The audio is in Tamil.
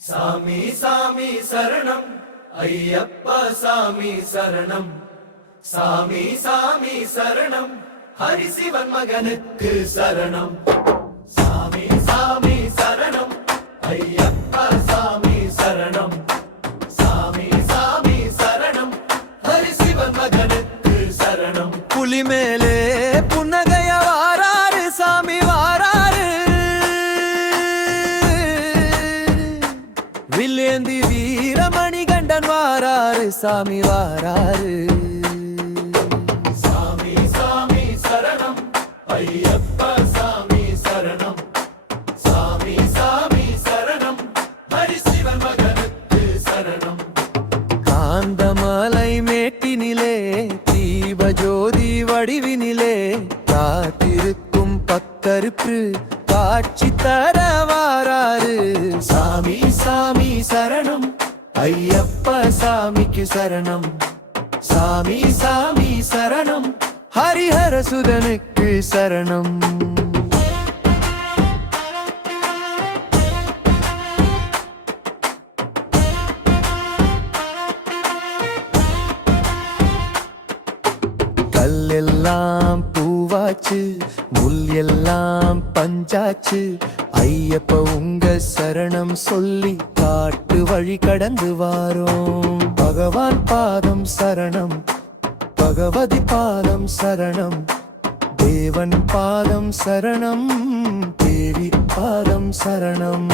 சாமி சாமி சரணம் ஐயப்பா சாமி சரணம் சாமி சாமி சரணம் ஹரிசிவன் மகனுக்கு சரணம் சாமி சாமி சரணம் ஐயப்பா சாமி சரணம் சாமி சாமி சரணம் ஹரிசிவன் மகனுக்கு சரணம் புலி மேலே புன்னகைய வாராரு சாமி வாராரு வில்லேந்தி வீரமணி கண்டன் வாராரு சாமி வாராரு சாமி சாமி சரணம் ஐயப்பா சாமி சரணம் சாமி சாமி சரணம் ஹரிசிவன் மகனுக்கு சரணம் காந்தமலை மேட்டினிலே தீபஜோதி வடிவினிலே காத்திருக்கும் பக்கருக்கு காட்சி தர வாராரு சாமி சாமி சரணம் ஐயப்பா சாமிக்கு சரணம் சாமி சாமி சரணம் ஹரிஹர சுதனுக்கு சரணம் கல்லெல்லாம் பூவாச்சு முள் எல்லாம் பஞ்சாச்சு ஐயப்ப உங்க சரணம் சொல்லி காட்டு வழி கடந்து வாரோம் பகவான் பாதம் சரணம் பகவதி பாதம் சரணம் தேவன் பாதம் சரணம் தேவி பாதம் சரணம்